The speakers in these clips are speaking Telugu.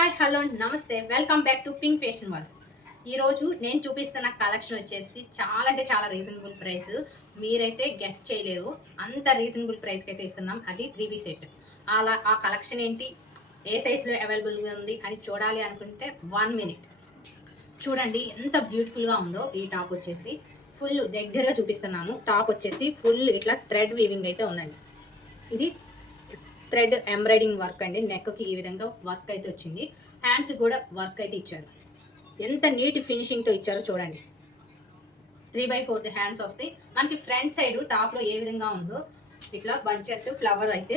హాయ్ హలో నమస్తే welcome back to pink fashion world. ఈరోజు నేను చూపిస్తున్న కలెక్షన్ వచ్చేసి చాలా అంటే చాలా రీజనబుల్ ప్రైస్. మీరైతే గెస్ట్ చేయలేరు, అంత రీజనబుల్ ప్రైస్కి అయితే ఇస్తున్నాం. అది 3 సెట్. అలా ఆ కలెక్షన్ ఏంటి, ఏ సైజులో అవైలబుల్గా ఉంది అని చూడాలి అనుకుంటే 1 మినిట్ చూడండి. ఎంత బ్యూటిఫుల్గా ఉందో ఈ టాప్ వచ్చేసి. ఫుల్ దగ్గరగా చూపిస్తున్నాను. టాప్ వచ్చేసి ఫుల్ ఇట్లా థ్రెడ్ వీవింగ్ అయితే ఉందండి. ఇది థ్రెడ్ ఎంబ్రాయిడింగ్ వర్క్ అండి. నెక్కి ఈ విధంగా వర్క్ అయితే వచ్చింది. హ్యాండ్స్ కూడా వర్క్ అయితే ఇచ్చారు. ఎంత నీట్ ఫినిషింగ్తో ఇచ్చారో చూడండి. 3/4 హ్యాండ్స్ వస్తాయి మనకి. ఫ్రంట్ సైడ్ టాప్లో ఏ విధంగా ఉందో ఇట్లా బంచెస్ ఫ్లవర్ అయితే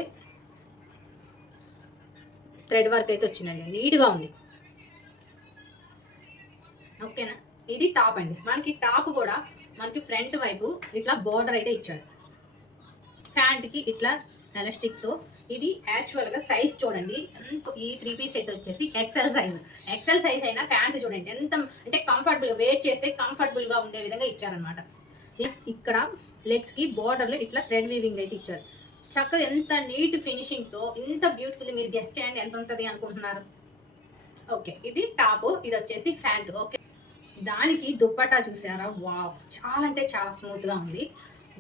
థ్రెడ్ వర్క్ అయితే వచ్చిందండి. నీట్గా ఉంది. ఓకేనా, ఇది టాప్ అండి. మనకి టాప్ కూడా మనకి ఫ్రంట్ వైపు ఇట్లా బోర్డర్ అయితే ఇచ్చారు. ప్యాంట్కి ఇట్లా ఎలాస్టిక్తో. ఇది యాక్చువల్గా సైజ్ చూడండి. ఈ 3 సెట్ వచ్చేసి ఎక్సెల్ సైజ్ అయినా ప్యాంట్ చూడండి ఎంత అంటే కంఫర్టబుల్గా వేర్ చేస్తే కంఫర్టబుల్గా ఉండే విధంగా ఇచ్చారనమాట. ఇక్కడ లెగ్స్కి బోర్డర్లో ఇట్లా థ్రెడ్ వీవింగ్ అయితే ఇచ్చారు. చక్కగా ఎంత నీట్ ఫినిషింగ్తో ఇంత బ్యూటిఫుల్. మీరు గెస్ట్ చేయండి ఎంత ఉంటుంది అనుకుంటున్నారు. ఓకే, ఇది టాప్, ఇది వచ్చేసి ప్యాంట్. ఓకే, దానికి దుప్పటా చూసారా? వావ్, చాలా అంటే చాలా స్మూత్గా ఉంది.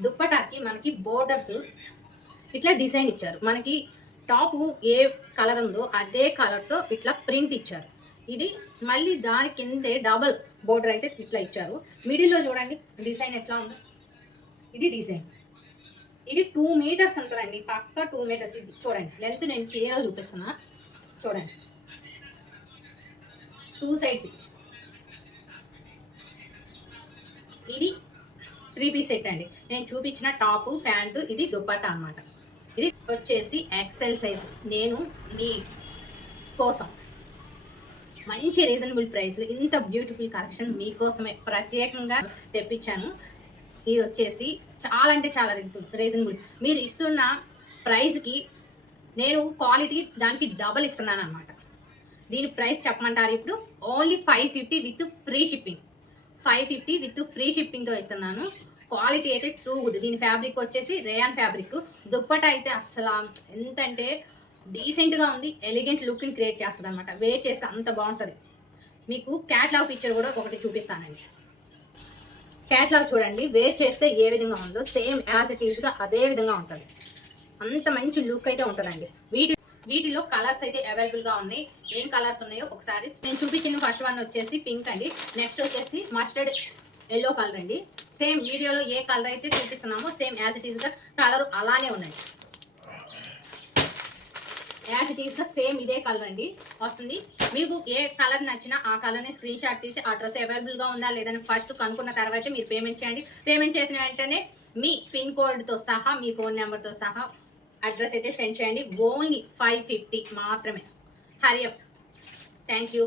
దుప్పటాకి మనకి బోర్డర్స్ ఇట్లా డిజైన్ ఇచ్చారు. మనకి టాప్ ఏ కలర్ ఉందో అదే కలర్తో ఇట్లా ప్రింట్ ఇచ్చారు. ఇది మళ్ళీ దాని కిందే డబల్ బోర్డర్ అయితే ఇట్లా ఇచ్చారు. మిడిల్లో చూడండి డిజైన్ ఎట్లా ఉందో. ఇది డిజైన్. ఇది 2 మీటర్స్ ఉంటుందండి, పక్క 2 మీటర్స్. ఇది చూడండి లెంత్ నేను క్లియర్గా చూపిస్తున్నా. చూడండి 2 సైడ్స్. ఇది 3 సెట్ అండి. నేను చూపించిన టాపు ప్యాంటు, ఇది దుప్పట్టా అనమాట. ఇది వచ్చేసి ఎక్సెల్ సైజ్. నేను మీ కోసం మంచి రీజనబుల్ ప్రైస్లో ఇంత బ్యూటిఫుల్ కలెక్షన్ మీకోసమే ప్రత్యేకంగా తెప్పించాను. ఇది వచ్చేసి చాలా అంటే చాలా రీజనబుల్. మీరు ఇస్తున్న ప్రైస్కి నేను క్వాలిటీ దానికి డబల్ ఇస్తున్నాను అనమాట. దీని ప్రైస్ చెప్పమంటారు ఇప్పుడు? Only 550 with free shipping. 550 with free షిప్పింగ్తో ఇస్తున్నాను. క్వాలిటీ అయితే టూ గుడ్. దీని ఫ్యాబ్రిక్ వచ్చేసి రేయాన్ ఫ్యాబ్రిక్. దుప్పట అయితే అసలు ఎంత అంటే డీసెంట్గా ఉంది. ఎలిగెంట్ లుక్ని క్రియేట్ చేస్తుంది అనమాట. వేర్ చేస్తే అంత బాగుంటుంది. మీకు క్యాట్లాగ్ పిక్చర్ కూడా ఒకటి చూపిస్తానండి. క్యాట్లాగ్ చూడండి, వేర్ చేస్తే ఏ విధంగా ఉందో సేమ్ యాజ్ ఇట్ ఈజ్గా అదే విధంగా ఉంటుంది. అంత మంచి లుక్ అయితే ఉంటుందండి. వీటిలో కలర్స్ అయితే అవైలబుల్గా ఉన్నాయి. ఏం కలర్స్ ఉన్నాయో ఒకసారి నేను చూపించిన ఫస్ట్ వన్ వచ్చేసి పింక్ అండి. నెక్స్ట్ వచ్చేసి మస్టర్డ్ ఎల్లో కలర్ అండి. సేమ్ వీడియోలో ఏ కలర్ అయితే చూపిస్తున్నామో సేమ్ యాజ్ ఇట్ ఈస్గా కలర్ అలానే ఉందండి. యాజ్ ఇట్ ఈస్గా సేమ్ ఇదే కలర్ అండి వస్తుంది. మీకు ఏ కలర్ నచ్చినా ఆ కలర్ని స్క్రీన్ షాట్ తీసి ఆ డ్రెస్ అవైలబుల్గా ఉందా లేదని ఫస్ట్ కనుక్కున్న తర్వాత మీరు పేమెంట్ చేయండి. పేమెంట్ చేసిన వెంటనే మీ పిన్ కోడ్తో సహా మీ ఫోన్ నెంబర్తో సహా అడ్రస్ అయితే సెండ్ చేయండి. ఓన్లీ 550 మాత్రమే. హరి అప్. Thank you.